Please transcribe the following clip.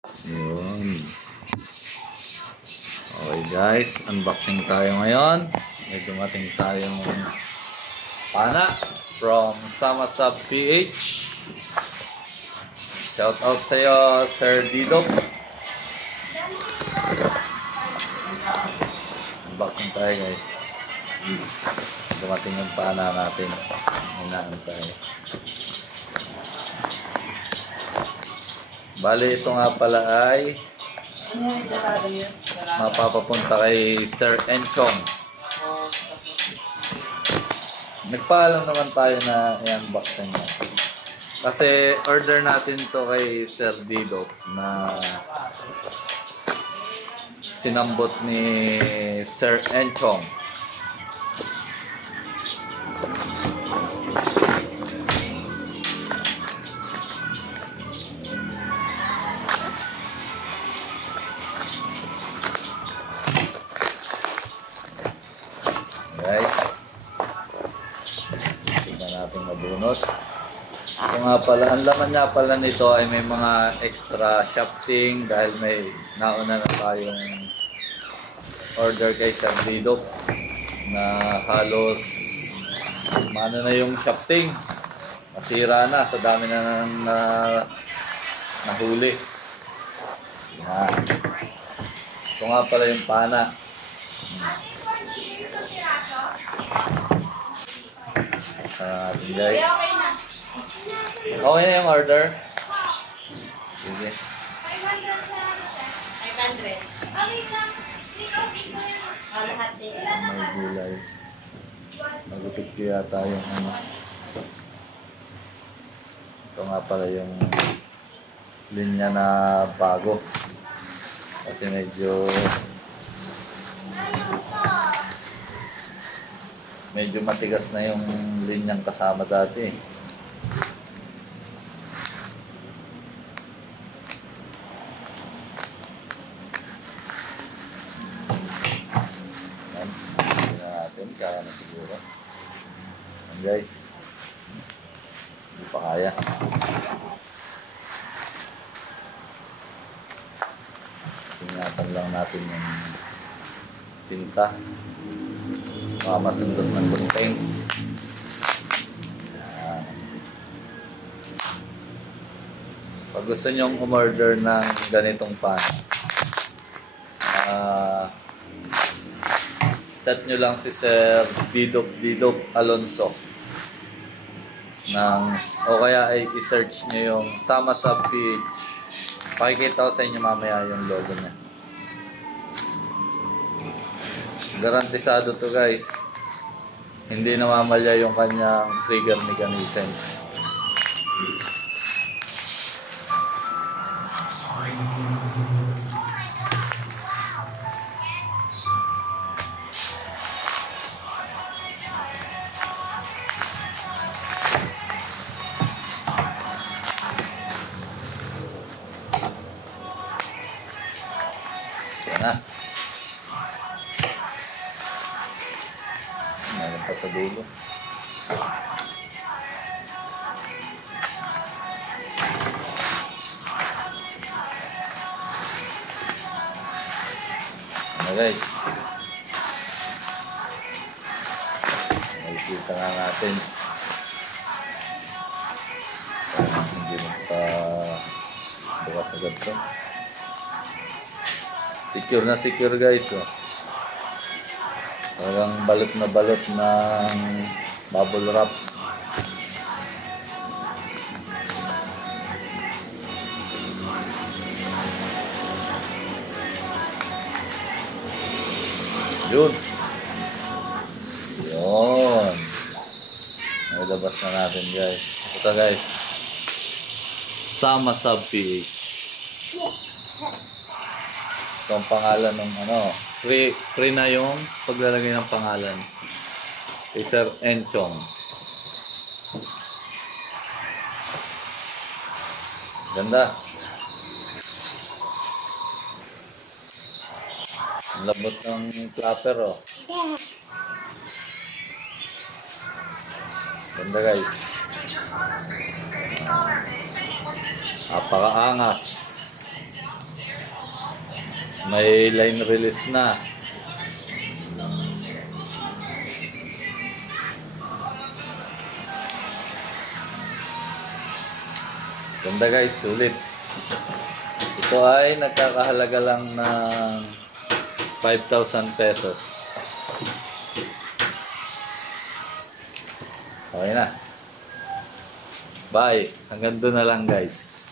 Yun. Okay guys, unboxing tayo ngayon. May dumating tayong pana from Samasab PH. Shout out sa iyo, Sir Didok. Unboxing tayo guys. Dumating yung pana natin. Hinaan tayo. Bali, ito nga pala ay mapapapunta kay Sir Enchong. Nagpaalam naman tayo na i-unboxing niya. Kasi order natin to kay Sir Didok na sinambot ni Sir Enchong. Guys, tignan natin mabunot. Ito nga pala, ang laman nga pala nito ay may mga extra shafting dahil may nauna na tayong order kay Sir Didok na halos mano na yung shafting, masira na sa dami na nahuli. Yan. Ito nga pala yung pana. Guys. Okay na yung order. Sige. 500. May gulay. Magupit ko yata yung ano. Ito nga pala yung linya na bago. Kasi medyo matigas na yung linyang kasama dati. Tignan natin, kaya na siguro. And guys, hindi pa kaya. Tingnan lang natin yung tinta. Baka masundot ng gunting. Yan. Pag gusto nyong umorder ng ganitong pan, chat nyo lang si Sir Didok Alonso o kaya ay i-search nyo yung Samasab PH. Pakikita ko sa inyo mamaya yung logo niya. Garantisado to guys. Hindi namamalya yung kanyang trigger mechanism. Yan na. Meron pa sa dulo. Ano guys, nakikita nga natin. Hindi magpa-bukas agad to. Secure na secure guys. Parang balot na balot ng bubble wrap. Yun. Yun. Nalabas na natin guys. Ito guys. Samasab PH. Ito ang pangalan ng ano. Free na yung paglalagay ng pangalan. Kay Sir Enchong. Ganda. Ang lambot ng flapper oh. Ganda guys. Napakaangas. May line release na. Ganda guys, sulit. Ito ay nagkakahalaga lang ng 5,000 pesos. Okay na. Bye. Hanggang doon na lang guys.